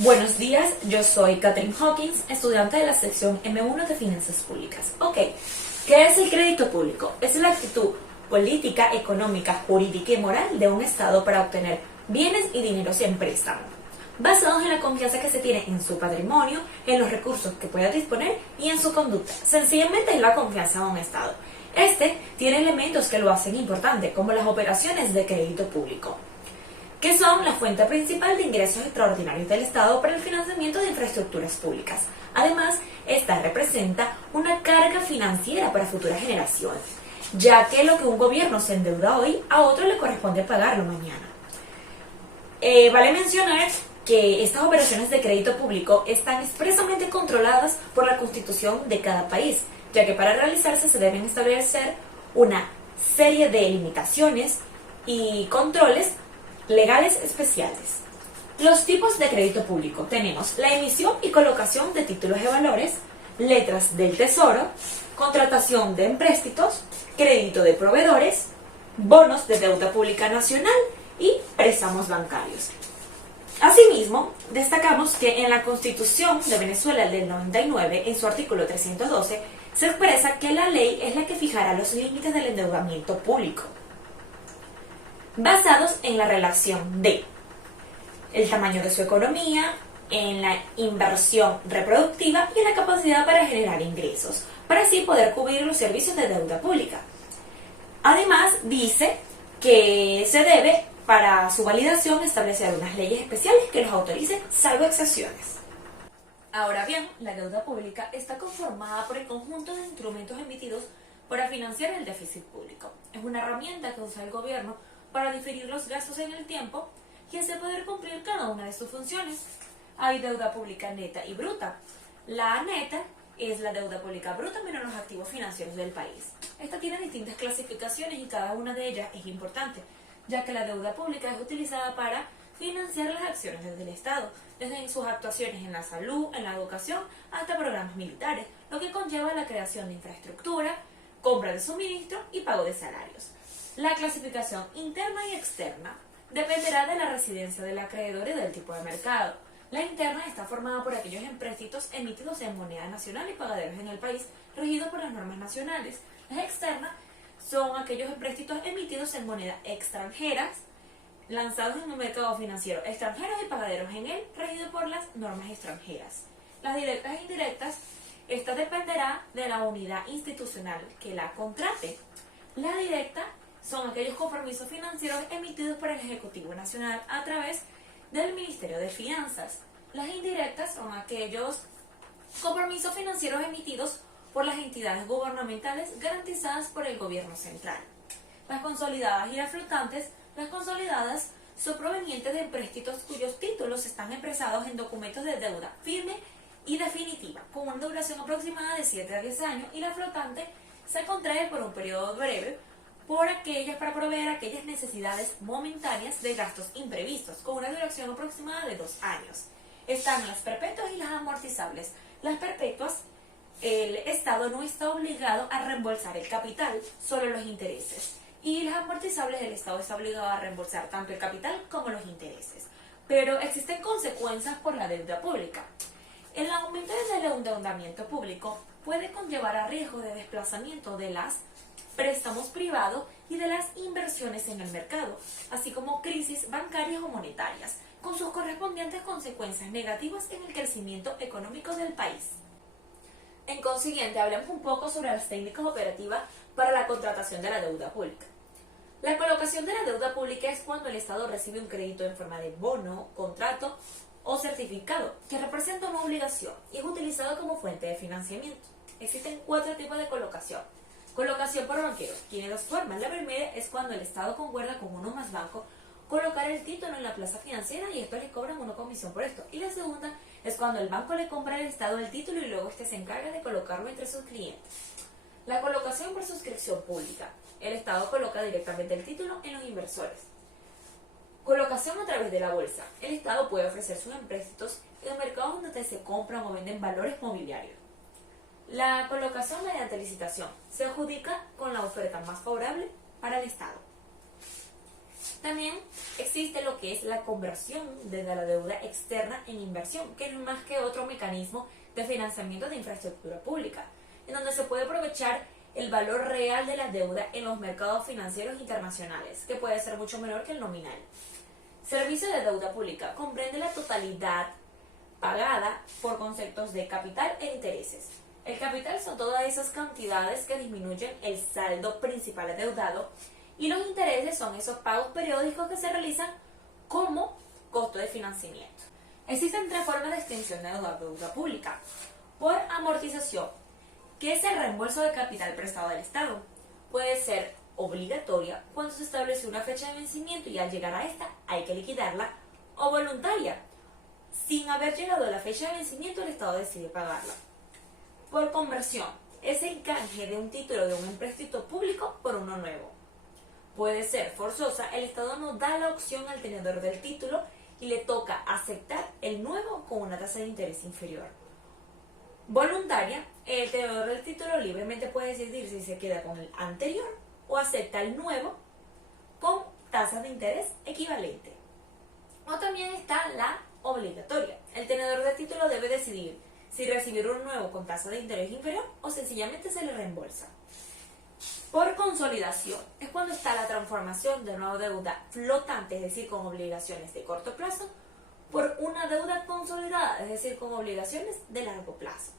Buenos días, yo soy Catherine Hawkins, estudiante de la sección M1 de Finanzas Públicas. Ok, ¿qué es el crédito público? Es la actitud política, económica, jurídica y moral de un Estado para obtener bienes y dinero sin préstamo, basados en la confianza que se tiene en su patrimonio, en los recursos que pueda disponer y en su conducta. Sencillamente es la confianza en un Estado. Este tiene elementos que lo hacen importante, como las operaciones de crédito público, que son la fuente principal de ingresos extraordinarios del Estado para el financiamiento de infraestructuras públicas. Además, esta representa una carga financiera para futuras generaciones, ya que lo que un gobierno se endeuda hoy, a otro le corresponde pagarlo mañana. Vale mencionar que estas operaciones de crédito público están expresamente controladas por la Constitución de cada país, ya que para realizarse se deben establecer una serie de limitaciones y controles legales especiales. Los tipos de crédito público: tenemos la emisión y colocación de títulos de valores, letras del tesoro, contratación de empréstitos, crédito de proveedores, bonos de deuda pública nacional y préstamos bancarios. Asimismo, destacamos que en la Constitución de Venezuela del 99, en su artículo 312, se expresa que la ley es la que fijará los límites del endeudamiento público, basados en la relación de el tamaño de su economía, en la inversión reproductiva y en la capacidad para generar ingresos, para así poder cubrir los servicios de deuda pública. Además, dice que se debe, para su validación, establecer unas leyes especiales que los autoricen, salvo excepciones. Ahora bien, la deuda pública está conformada por el conjunto de instrumentos emitidos para financiar el déficit público. Es una herramienta que usa el gobierno para diferir los gastos en el tiempo y así poder cumplir cada una de sus funciones. Hay deuda pública neta y bruta. La neta es la deuda pública bruta menos los activos financieros del país. Esta tiene distintas clasificaciones y cada una de ellas es importante, ya que la deuda pública es utilizada para financiar las acciones del Estado, desde sus actuaciones en la salud, en la educación, hasta programas militares, lo que conlleva la creación de infraestructura, compra de suministro y pago de salarios. La clasificación interna y externa dependerá de la residencia del acreedor y del tipo de mercado. La interna está formada por aquellos empréstitos emitidos en moneda nacional y pagaderos en el país, regidos por las normas nacionales. Las externas son aquellos empréstitos emitidos en moneda extranjeras, lanzados en un mercado financiero extranjero y pagaderos en él, regido por las normas extranjeras. Las directas e indirectas, esta dependerá de la unidad institucional que la contrate. La directa son aquellos compromisos financieros emitidos por el Ejecutivo Nacional a través del Ministerio de Finanzas. Las indirectas son aquellos compromisos financieros emitidos por las entidades gubernamentales garantizadas por el gobierno central. Las consolidadas y las flotantes. Las consolidadas son provenientes de empréstitos cuyos títulos están expresados en documentos de deuda firme y definitiva, con una duración aproximada de 7 a 10 años, y la flotante se contrae por un periodo breve para proveer aquellas necesidades momentáneas de gastos imprevistos, con una duración aproximada de 2 años. Están las perpetuas y las amortizables. Las perpetuas, el Estado no está obligado a reembolsar el capital, solo los intereses. Y las amortizables, el Estado está obligado a reembolsar tanto el capital como los intereses. Pero existen consecuencias por la deuda pública. El aumento del endeudamiento público puede conllevar a riesgo de desplazamiento de los préstamos privados y de las inversiones en el mercado, así como crisis bancarias o monetarias, con sus correspondientes consecuencias negativas en el crecimiento económico del país. En consiguiente, hablemos un poco sobre las técnicas operativas para la contratación de la deuda pública. La colocación de la deuda pública es cuando el Estado recibe un crédito en forma de bono, contrato o certificado, que representa una obligación y es utilizado como fuente de financiamiento. Existen 4 tipos de colocación. Colocación por banqueros. Tiene 2 formas. La primera es cuando el Estado concuerda con uno o más bancos colocar el título en la plaza financiera y estos le cobran una comisión por esto. Y la segunda es cuando el banco le compra al Estado el título y luego este se encarga de colocarlo entre sus clientes. La colocación por suscripción pública. El Estado coloca directamente el título en los inversores. Colocación a través de la bolsa. El Estado puede ofrecer sus empréstitos en mercados donde se compran o venden valores mobiliarios. La colocación mediante licitación se adjudica con la oferta más favorable para el Estado. También existe lo que es la conversión de la deuda externa en inversión, que no es más que otro mecanismo de financiamiento de infraestructura pública, en donde se puede aprovechar el valor real de la deuda en los mercados financieros internacionales, que puede ser mucho menor que el nominal. Servicio de deuda pública comprende la totalidad pagada por conceptos de capital e intereses. El capital son todas esas cantidades que disminuyen el saldo principal adeudado, y los intereses son esos pagos periódicos que se realizan como costo de financiamiento. Existen tres formas de extinción de la deuda pública. Por amortización, que es el reembolso de capital prestado del Estado. Puede ser obligatoria cuando se establece una fecha de vencimiento y al llegar a esta hay que liquidarla, o voluntaria. Sin haber llegado a la fecha de vencimiento, el Estado decide pagarla. Por conversión, es el canje de un título de un empréstito público por uno nuevo. Puede ser forzosa, el Estado no da la opción al tenedor del título y le toca aceptar el nuevo con una tasa de interés inferior. Voluntaria, el tenedor del título libremente puede decidir si se queda con el anterior o acepta el nuevo con tasas de interés equivalente. O también está la obligatoria. El tenedor del título debe decidir si recibir un nuevo con tasa de interés inferior o sencillamente se le reembolsa. Por consolidación, es cuando está la transformación de una deuda flotante, es decir, con obligaciones de corto plazo, por una deuda consolidada, es decir, con obligaciones de largo plazo.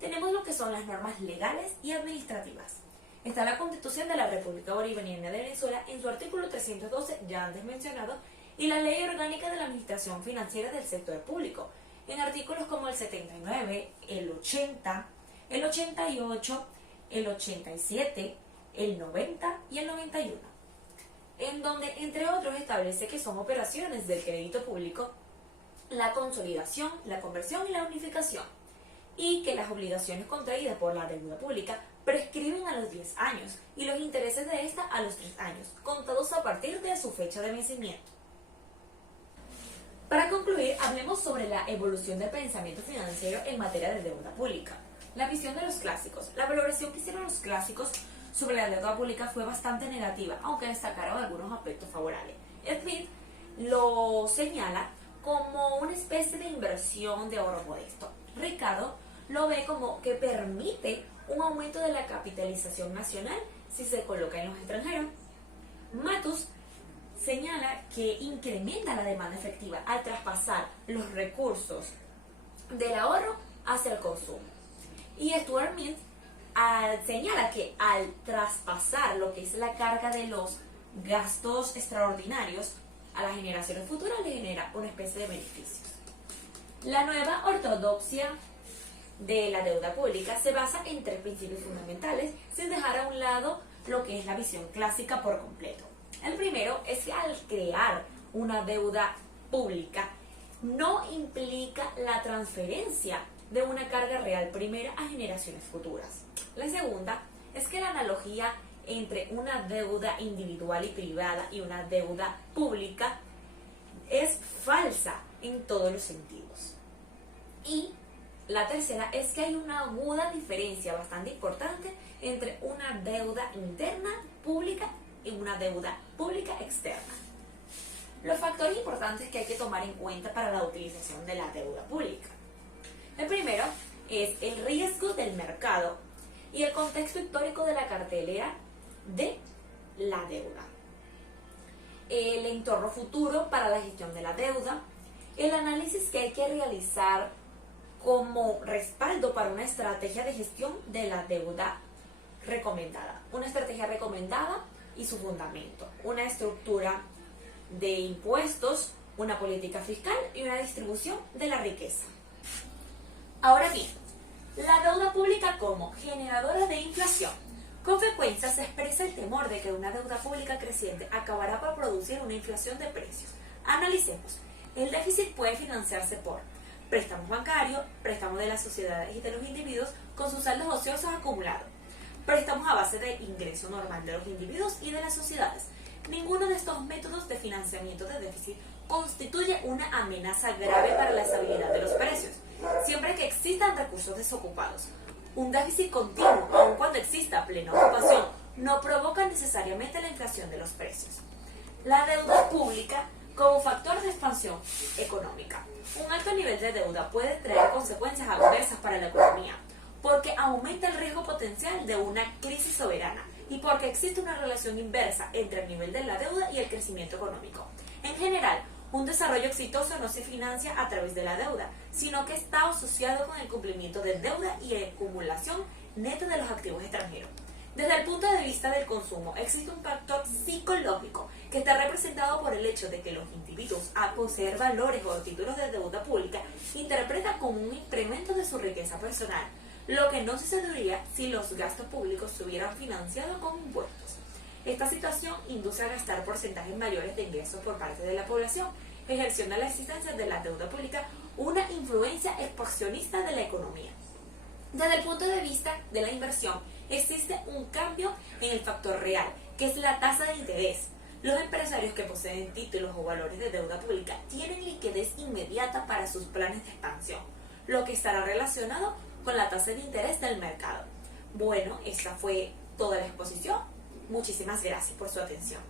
Tenemos lo que son las normas legales y administrativas. Está la Constitución de la República Bolivariana de Venezuela en su artículo 312, ya antes mencionado, y la Ley Orgánica de la Administración Financiera del Sector Público, en artículos como el 79, el 80, el 88, el 87, el 90 y el 91, en donde, entre otros, establece que son operaciones del crédito público la consolidación, la conversión y la unificación, y que las obligaciones contraídas por la deuda pública prescriben a los 10 años y los intereses de esta a los 3 años, contados a partir de su fecha de vencimiento. Para concluir, hablemos sobre la evolución del pensamiento financiero en materia de deuda pública. La visión de los clásicos. La valoración que hicieron los clásicos sobre la deuda pública fue bastante negativa, aunque destacaron algunos aspectos favorables. Smith lo señala como una especie de inversión de ahorro modesto. Ricardo lo ve como que permite un aumento de la capitalización nacional si se coloca en los extranjeros. Matus señala que incrementa la demanda efectiva al traspasar los recursos del ahorro hacia el consumo. Y Stuart Mill señala que al traspasar lo que es la carga de los gastos extraordinarios a las generaciones futuras le genera una especie de beneficios. La nueva ortodoxia de la deuda pública se basa en tres principios fundamentales, sin dejar a un lado lo que es la visión clásica por completo. El primero es que al crear una deuda pública no implica la transferencia de una carga real primera a generaciones futuras. La segunda es que la analogía entre una deuda individual y privada y una deuda pública es falsa en todos los sentidos. Y la tercera es que hay una aguda diferencia bastante importante entre una deuda interna pública y una deuda pública externa. Los factores importantes que hay que tomar en cuenta para la utilización de la deuda pública. El primero es el riesgo del mercado y el contexto histórico de la cartelera de la deuda. El entorno futuro para la gestión de la deuda, el análisis que hay que realizar como respaldo para una estrategia de gestión de la deuda recomendada. Una estrategia recomendada y su fundamento, una estructura de impuestos, una política fiscal y una distribución de la riqueza. Ahora bien, la deuda pública como generadora de inflación. Con frecuencia se expresa el temor de que una deuda pública creciente acabará por producir una inflación de precios. Analicemos. El déficit puede financiarse por préstamos bancarios, préstamos de las sociedades y de los individuos con sus saldos ociosos acumulados, préstamos a base de ingreso normal de los individuos y de las sociedades. Ninguno de estos métodos de financiamiento de déficit constituye una amenaza grave para la estabilidad de los precios, siempre que existan recursos desocupados. Un déficit continuo, aun cuando exista plena ocupación, no provoca necesariamente la inflación de los precios. La deuda pública como factor de expansión económica. Un alto nivel de deuda puede traer consecuencias adversas para la economía, porque aumenta el riesgo potencial de una crisis soberana y porque existe una relación inversa entre el nivel de la deuda y el crecimiento económico. En general, un desarrollo exitoso no se financia a través de la deuda, sino que está asociado con el cumplimiento de deuda y acumulación neta de los activos extranjeros. Desde el punto de vista del consumo, existe un factor psicológico que está representado por el hecho de que los individuos, al poseer valores o títulos de deuda pública, interpretan como un incremento de su riqueza personal, lo que no sucedería si los gastos públicos se hubieran financiado con impuestos. Esta situación induce a gastar porcentajes mayores de ingresos por parte de la población, ejerciendo la existencia de la deuda pública una influencia expansionista de la economía. Desde el punto de vista de la inversión, existe un cambio en el factor real, que es la tasa de interés. Los empresarios que poseen títulos o valores de deuda pública tienen liquidez inmediata para sus planes de expansión, lo que estará relacionado con la tasa de interés del mercado. Bueno, esta fue toda la exposición. Muchísimas gracias por su atención.